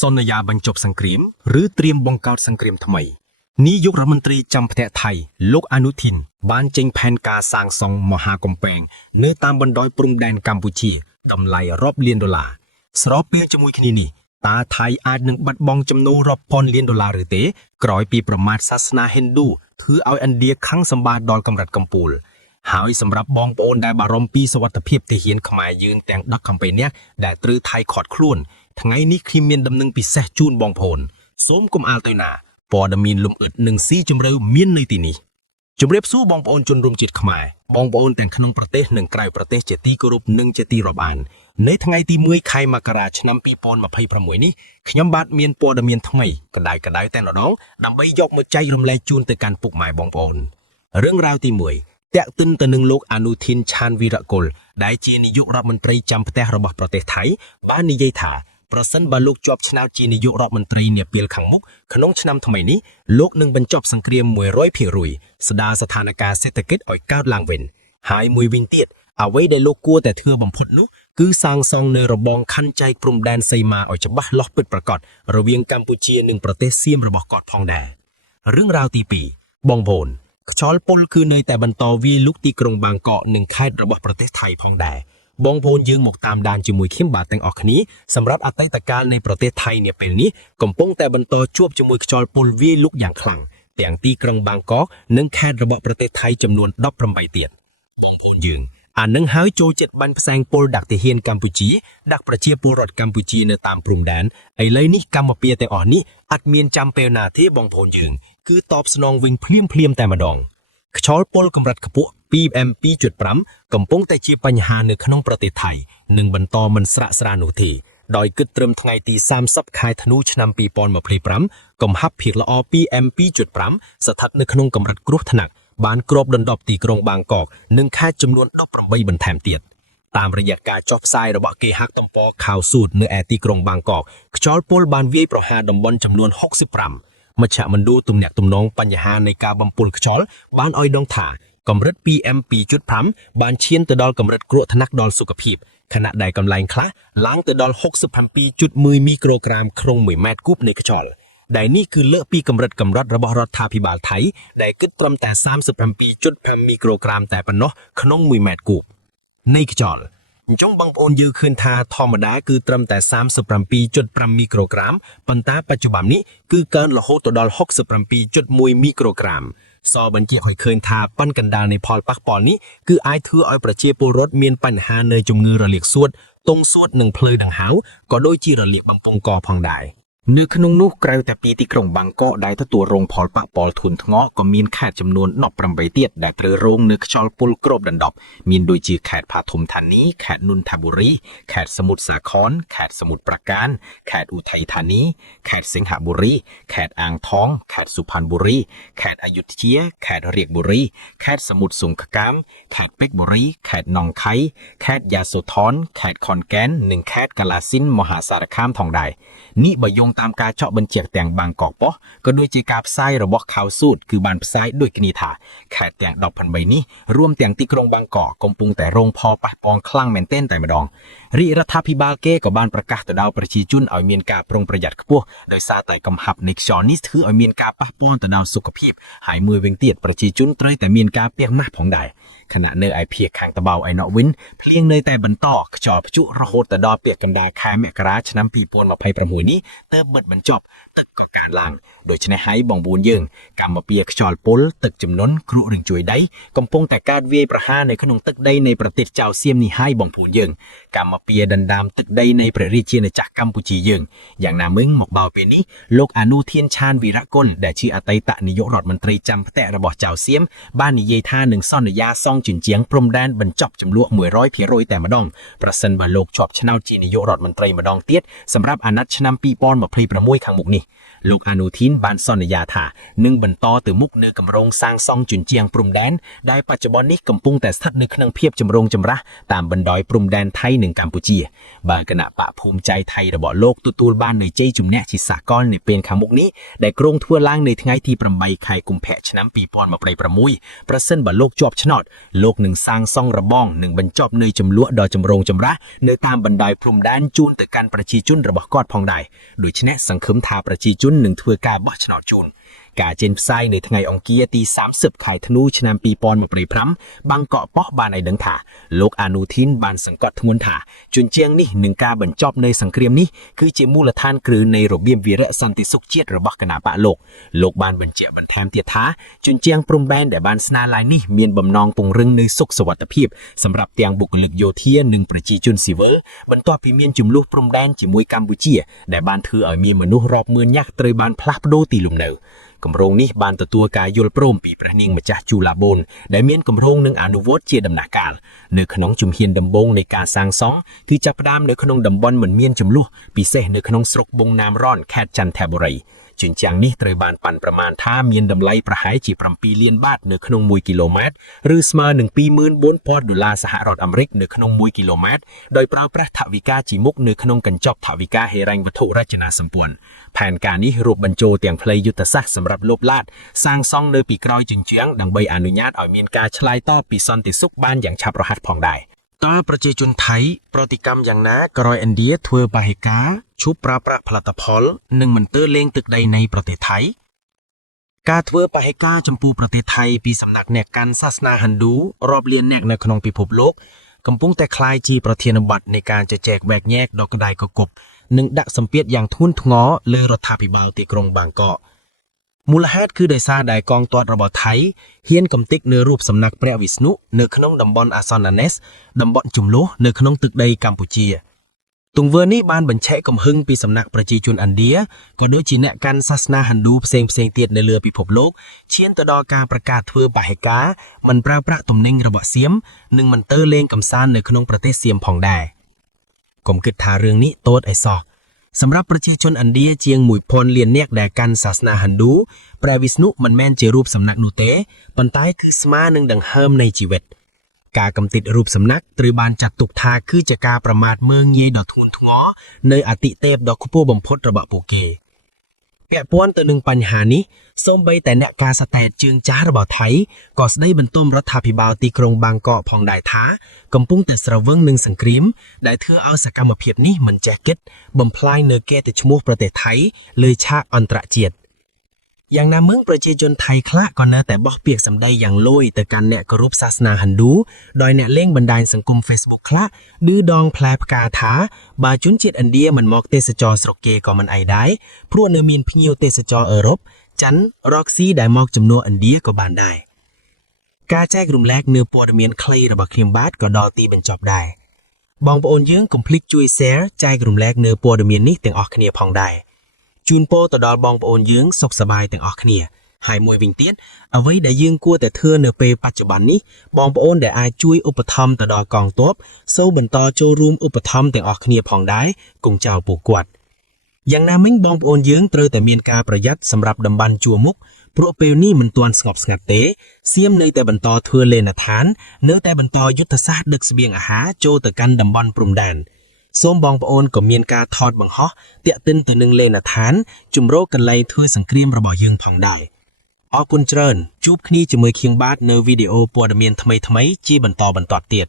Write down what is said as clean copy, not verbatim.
សន្យាបញ្ចប់សង្គ្រាមឬត្រៀមបង្កើតសង្គ្រាមថ្មីនាយករដ្ឋមន្ត្រីចាំផ្ទះថៃលោកអនុធីនបានចេញផែនការសាងសង់មហាកំពែងនៅតាមបណ្ដោយព្រំដែនកម្ពុជាតម្លៃរាប់លានដុល្លារស្របពេលជាមួយគ្នានេះតើថៃអាចនឹងបាត់បង់ចំណូលរាប់ពាន់លានដុល្លារឬទេក្រោយពីប្រមាថសាសនាហិណ្ឌូធ្វើឲ្យឥណ្ឌាខឹងសម្បាដល់កម្រិតកំពូលហើយសម្រាប់បងប្អូនដែលបារម្ភពីសុវត្ថិភាពទាហានខ្មែរយើងទាំង10កំពែងនេះដែលត្រូវថៃខាត់ខ្លួនថ្ងៃនេះខ្ញុំមានដំណឹងពិសេសជូនបងប្អូនសូមកុំអាលទៅណាព័ត៌មានលំអិតនិងស៊ីជម្រៅមាននៅទីនេះជម្រាបសួរបងប្អូនជនរួមជាតិខ្មែរបងប្អូនទាំងក្នុងប្រទេសនិងក្រៅប្រទេសជាទីគោរពនិងជាទីរាប់អាននៅថ្ងៃទី1ខែមករាឆ្នាំ2026នេះខ្ញុំបាទមានព័ត៌មានថ្មីក្តៅៗតែម្ដងដើម្បីយកមកចែករំលែកជូនទៅកាន់ពុកម៉ែបងប្អូនរឿងរ៉ាវទី1តាក់ទិនទៅនឹងលោកអនុធីនឆានវីរៈកុលដែលជានាយករដ្ឋមន្ត្រីចាំផ្ទះរបស់ប្រទេសថៃបាននិយាយថាប្រសិនបើលោកជាប់ឆ្នោតជានាយករដ្ឋមន្ត្រីនាពេលខាងមុខក្នុងឆ្នាំថ្មីនេះលោកនឹងបញ្ចប់សង្គ្រាម 100% ស្ដារស្ថានភាពសេដ្ឋកិច្ចឲ្យកើតឡើងវិញហើយមួយវិញទៀតអ្វីដែលលោកគួរតែធ្វើបំផុតនោះគឺសាងសង់នៅរបងខណ្ឌចែកព្រំដែនសីមាឲ្យច្បាស់លាស់ពិតប្រាកដរវាងកម្ពុជានិងប្រទេសសៀមរបស់គាត់ផងដែររឿងរ៉ាវទី2បងប្អូនខ្យល់ពុលគឺនៅតែបន្តវាយលុកទីក្រុងបាងកកនិងខេត្តរបស់ប្រទេសថៃផងដែរបងប្អូនយើងមកតាមដានជាមួយខ្ញុំបាទទាំងអស់គ្នាសម្រាប់អតីតកាលនៃប្រទេសថៃនាពេលនេះកំពុងតែបន្តជួបជាមួយខ្យល់ពុលវាយលុកយ៉ាងខ្លាំងទាំងទីក្រុងបាងកកនិងខេត្តរបស់ប្រទេសថៃចំនួន18ទៀតបងប្អូនយើងអានឹងហើយចូលចិត្តបាញ់ផ្សែងពុលដាក់ទាហានកម្ពុជាដាក់ប្រជាពលរដ្ឋកម្ពុជានៅតាមព្រំដែនឥឡូវនេះកម្ពុជាទាំងអស់នេះអត់មានចាំពេលណាទេបងប្អូនយើងគឺតបស្នងវិញភ្លាមតែម្ដងខ្យល់ពុលកម្រិតខ្ពស់ PM 2.5 កំពុងតែជាបញ្ហានៅក្នុងប្រទេសថៃនិងបន្តមិនស្រាកស្រាននោះទេដោយគិតត្រឹមថ្ងៃទី30ខែធ្នូឆ្នាំ2025កំហាប់ភាគល្អ PM 2.5 ស្ថិតនៅក្នុងកម្រិតគ្រោះថ្នាក់បានគ្របដណ្ដប់ទីក្រុងបាងកកនិងខេត្តចំនួន18បន្ថែមទៀតតាមរយៈការចុះផ្សាយរបស់គេហទំព័រខៅស៊ូតនៅឯទីក្រុងបាងកកខ្យល់ពុលបានវាយប្រហារតំបន់ចំនួន65មជ្ឈមណ្ឌលទំនាក់ទំនងបញ្ហានៃការបំពុលខ្យល់បានឲ្យដឹងថាកម្រិត PM 2.5 បានឈានទៅដល់កម្រិតគ្រោះថ្នាក់ដល់សុខភាពខណៈដែលកម្លែងខ្លះឡើងទៅដល់ 67.1 មីក្រូក្រាមក្នុង1ម៉ែត្រគូបនៃខ្យល់ដែលនេះគឺលើសពីកម្រិតរបស់រដ្ឋាភិបាលថៃដែលគិតត្រឹមតែ 37.5 មីក្រូក្រាមតែប៉ុណ្ណោះក្នុង1ម៉ែត្រគូបនៃខ្យល់អញ្ចឹងបងប្អូនយើងឃើញថាធម្មតាគឺត្រឹមតែ 37.5 មីក្រូក្រាមប៉ុន្តែបច្ចុប្បន្ននេះគឺកើនរហូតទៅដល់ 67.1 មីក្រូក្រាមសបញ្ជាក់ឲ្យឃើញថាប៉ាន់កណ្ដាលនៃផលប៉ះពាល់នេះគឺអាចធ្វើឲ្យប្រជាពលរដ្ឋមានបញ្ហានៅជំងឺរលាកសួតទង់សួតនិងភ្លឺដង្ហើមក៏ដូចជារលាកបំពង់កផងដែរនៅក្នុងនោះក្រៅតែពីទីក្រុងបាងកកដែលទទួលរងផលប៉ះពាល់ធ្ងន់ធ្ងរក៏មានខេត្តចំនួន18ទៀតដែលត្រូវរងនៅខ្យល់ពុលគ្របដណ្ដប់មានដូចជាខេត្តផាធំធានីខេត្តនន្ទបុរីខេត្តសមុទ្រសាខនខេត្តសមុទ្រប្រាកានខេត្តឧทัយធានីខេត្តសង្ហបុរីខេត្តអាងថងខេត្តសុផាន់បុរីខេត្តអយុធ្យាខេត្តរាជបុរីខេត្តសមុទ្រសង្ឃកាមខេត្តពេជ្របុរីខេត្តនង្ខៃខេត្តយ៉ាសូថនខេត្តខុនកែននិងខេត្តកាឡាស៊ីនមហាសារខាមផងដែរនេះបើយោងតាមការចកបញ្ជាក់ទាំងបាងកកប៉ុស្តិ៍ក៏ដូចជាការផ្សាយរបស់ខៅស៊ូតគឺបានផ្សាយដូចគ្នាថាខេត្តទាំង18នេះរួមទាំងទីក្រុងបាងកកកំពុងតែរងផលប៉ះពាល់ខ្លាំងមែនទែនតែម្ដងរាជរដ្ឋាភិបាលគេក៏បានប្រកាសទៅដល់ប្រជាជនឲ្យមានការប្រុងប្រយ័ត្នខ្ពស់ដោយសារតែកំហាប់នៃខ្យល់នេះធ្វើឲ្យមានការប៉ះពាល់ទៅដល់សុខភាពហើយមួយវិញទៀតប្រជាជនត្រូវតែមានការពាក់ម៉ាស់ផងដែរខណៈនៅឯភាគខាងត្បូងឯណោះវិញភ្លៀងនៅតែបន្តខ្យល់ព្យុះរហូតទៅដល់ពាក់កណ្ដាលខែមករាឆ្នាំ2026នេះទើបបិទបញ្ចប់ទឹកក៏កើនឡើងដូច្នេះហើយបងប្អូនយើងកម្មពៀខ្យល់ពុលទឹកជំនន់គ្រក់រញ្ជួយដីកំពុងតែកើតវាយប្រហារនៅក្នុងទឹកដីនៃប្រទេសចៅសៀមនេះហើយបងប្អូនយើងកម្មពៀដណ្ដើមទឹកដីនៃព្រះរាជាណាចក្រកម្ពុជាយើងយ៉ាងណាមិញមកដល់ពេលនេះលោកអនុធានឆានវីរៈកុលដែលជាអតីតនាយករដ្ឋមន្ត្រីចាំផ្ទះរបស់ចៅសៀមបាននិយាយថានឹងសន្យាសង់ជញ្ជាំងព្រំដែនបញ្ចប់ចំនួន 100% តែម្ដងប្រសិនបើលោកជាប់ឆ្នោតជានាយករដ្ឋមន្ត្រីម្ដងទៀតសម្រាប់អាណត្តិឆ្នាំ2026ខាងមុខនេះ លោកអនុทินបានសន្យាថានឹងបន្តទៅមុខនៅគម្រោងសាងសង់ជញ្ជាំងព្រំដែនដែលបច្ចុប្បន្ននេះកំពុងតែស្ថិតនៅក្នុងភាពចម្រូងចម្រាសតាមបណ្ដោយព្រំដែនថៃនិងកម្ពុជាបើគណៈបកភូមិใจថៃរបស់លោកទទួលបាននូវជ័យជំនះជាសកលនៅពេលខាងមុខនេះដែលគ្រោងធ្វើឡើងនៅថ្ងៃទី8ខែកុម្ភៈឆ្នាំ2026ប្រសិនបើលោកជាប់ឆ្នោតលោកនឹងសាងសង់របងនិងបញ្ចប់នៅចំនួនដ៏ចម្រូងចម្រាសនៅតាមបណ្ដោយព្រំដែនជូនទៅកាន់ប្រជាជនរបស់គាត់ផងដែរដូច្នេះសង្ឃឹមថាប្រជាជននឹងធ្វើការបោះឆ្នោតជូនការចេញផ្សាយនៅថ្ងៃអង្គារទី30ខែធ្នូឆ្នាំ2025បាងកក់ប៉ុស្តិ៍បានឲ្យដឹងថាលោកអនុทินបានសង្កត់ធ្ងន់ថាជញ្ជាំងនេះនឹងការបញ្ចប់នៃសង្គ្រាមនេះគឺជាមូលដ្ឋានគ្រឹះនៃរបៀបវារៈសន្តិសុខជាតិរបស់គណៈបកលោកបានបញ្ជាក់បន្ថែមទៀតថាជញ្ជាំងព្រំដែនដែលបានស្នើឡើងនេះមានបំណងពង្រឹងនូវសុខសុវត្ថិភាពសម្រាប់ទាំងបុគ្គលិកយោធានិងប្រជាជនស៊ីវិលបន្ទាប់ពីមានចំនួនព្រំដែនជាមួយកម្ពុជាដែលបានធ្វើឲ្យមានមនុស្សរាប់ម៉ឺននាក់ត្រូវបានផ្លាស់ប្ដូរទីលំនៅគម្រោងនេះបានទទួលការយល់ព្រមពីព្រះនាងម្ចាស់ជូឡាបូនដែលមានគម្រោងនឹងអនុវត្តជាដំណាក់កាលនៅក្នុងជំហានដំបូងនៃការសាងសង់គឺចាប់ផ្ដើមនៅក្នុងតំបន់មិនមានចំនួនពិសេសនៅក្នុងស្រុកបុងណាមរ៉នខេត្តចន្ទបុរីជញ្ជាំងនេះត្រូវបានប៉ាន់ប្រមាណថាមានតម្លៃប្រហែលជា7លានបាតនៅក្នុង1គីឡូម៉ែត្រឬស្មើនឹង$24,000សហរដ្ឋអាមេរិកនៅក្នុង1គីឡូម៉ែត្រដោយប្រើប្រាស់ថវិកាជាមុខនៅក្នុងកញ្ចប់ថវិកាហិរញ្ញវត្ថុរចនាសម្ព័ន្ធផែនការនេះរួមបញ្ចូលទាំងផ្លូវយុទ្ធសាស្ត្រសម្រាប់លបឡាតសាងសង់នៅពីក្រោយជញ្ជាំងដើម្បីអនុញ្ញាតឲ្យមានការឆ្លើយតបពីសន្តិសុខបានយ៉ាងឆាប់រហ័សផងដែរតើប្រជាជនថៃប្រតិកម្មយ៉ាងណាក្រោយឥណ្ឌាធ្វើបហេការឈប់ប្រើប្រាស់ផលិតផលនិងមិនទើលែងទឹកដីនៃប្រទេសថៃការធ្វើបហេការចំពោះប្រទេសថៃពីសំណាក់អ្នកកាន់សាសនាហិណ្ឌូរាប់លានអ្នកនៅក្នុងពិភពលោកកំពុងតែคล้ายជាប្រធានបទនៃការជជែកវែកញែកដ៏ក្តៅគគុកនិងដាក់សម្ពាធយ៉ាងធ្ងន់ធ្ងរលើរដ្ឋាភិបាលទីក្រុងបាងកកមូលហេតុគឺដោយសារដែលកងទ័ពរបស់ថៃហ៊ានកំទេចនៅរូបសំណាកព្រះវិស្ណុនៅក្នុងតំបន់អាសន្ននេសតំបន់ជម្លោះនៅក្នុងទឹកដីកម្ពុជាទង្វើនេះបានបញ្ឆេះកំហឹងពីសំណាក់ប្រជាជនឥណ្ឌាក៏ដូចជាអ្នកកាន់សាសនាហិណ្ឌូផ្សេងទៀតនៅលើពិភពលោកឈានទៅដល់ការប្រកាសធ្វើបហេការមិនប្រើប្រាស់ទំនិញរបស់សៀមនិងមិនទៅលេងកម្សាន្តនៅក្នុងប្រទេសសៀមផងដែរកុំគិតថារឿងនេះតូចអីសោះសម្រាប់ប្រជាជនឥណ្ឌាជាង 1000 លាននាក់ដែលកាន់សាសនាហិណ្ឌូព្រះវិស្ណុមិនមែនជារូបសំណាកនោះទេប៉ុន្តែគឺស្មើនឹងដង្ហើមនៃជីវិតការកំទេចរូបសំណាកត្រូវបានចាត់ទុកថាគឺជាការប្រមាថមើលងាយដ៏ធ្ងន់ធ្ងរនៅអាទិទេពដ៏ខ្ពស់បំផុតរបស់ពួកគេពាក់ព័ន្ធទៅនឹងបញ្ហានេះសូម្បីតែអ្នកការសតេតជើងចាស់របស់ថៃក៏ស្ដីបន្ទោសរដ្ឋាភិបាលទីក្រុងបាងកកផងដែរថាកំពុងតែស្រវឹងនឹងសង្គ្រាមដែលធ្វើឲ្យសកម្មភាពនេះមិនចេះគិតបំផ្លាញនូវកេរ្តិ៍ឈ្មោះប្រទេសថៃលើឆាកអន្តរជាតិយ៉ាងណាមិញប្រជាជនថៃខ្លះក៏នៅតែបោះពាក្យសម្ដីយ៉ាងលយទៅកាន់អ្នកគោរពសាសនាហិណ្ឌូដោយអ្នកលេងបណ្ដាញសង្គម Facebook ខ្លះឌឺដងផ្លែផ្កាថាបើជនជាតិឥណ្ឌាមិនមកទេសចរស្រុកគេក៏មិនអីដែរព្រោះនៅមានភ្ញៀវទេសចរអឺរ៉ុបចិនរកស៊ីដែលមកជំនួសឥណ្ឌាក៏បានដែរការចែករំលែកនៅព័ត៌មានខ្លីរបស់ខ្ញុំបាទក៏ដល់ទីបញ្ចប់ដែរបងប្អូនយើងកុំភ្លេចជួយ share ចែករំលែកនៅព័ត៌មាននេះទាំងអស់គ្នាផងដែរជូនពរទៅដល់បងប្អូនយើងសុខសប្បាយទាំងអស់គ្នាហើយមួយវិញទៀតអ្វីដែលយើងគួរតែធ្វើនៅពេលបច្ចុប្បន្ននេះបងប្អូនដែលអាចជួយឧបត្ថម្ភទៅដល់កងទ័ពសូមបន្តចូលរួមឧបត្ថម្ភទាំងអស់គ្នាផងដែរកុំចោលពួកគាត់យ៉ាងណាមិញបងប្អូនយើងត្រូវតែមានការប្រយ័ត្នសម្រាប់តំបន់ជួរមុខព្រោះពេលនេះមិនទាន់ស្ងប់ស្ងាត់ទេសៀមនៅតែបន្តធ្វើលេនដ្ឋាននៅតែបន្តយុទ្ធសាស្ត្រដឹកស្បៀងអាហារចូលទៅកាន់តំបន់ព្រំដែនសូមបងប្អូនក៏មានការថតបង្ហោះតាក់ទិនទៅនឹងលេនដ្ឋានជំរកកន្លែងធ្វើសង្គ្រាមរបស់យើងផងដែរអរគុណច្រើនជួបគ្នាជាមួយខៀងបាទនៅវីដេអូព័ត៌មានថ្មីៗជាបន្តទៀត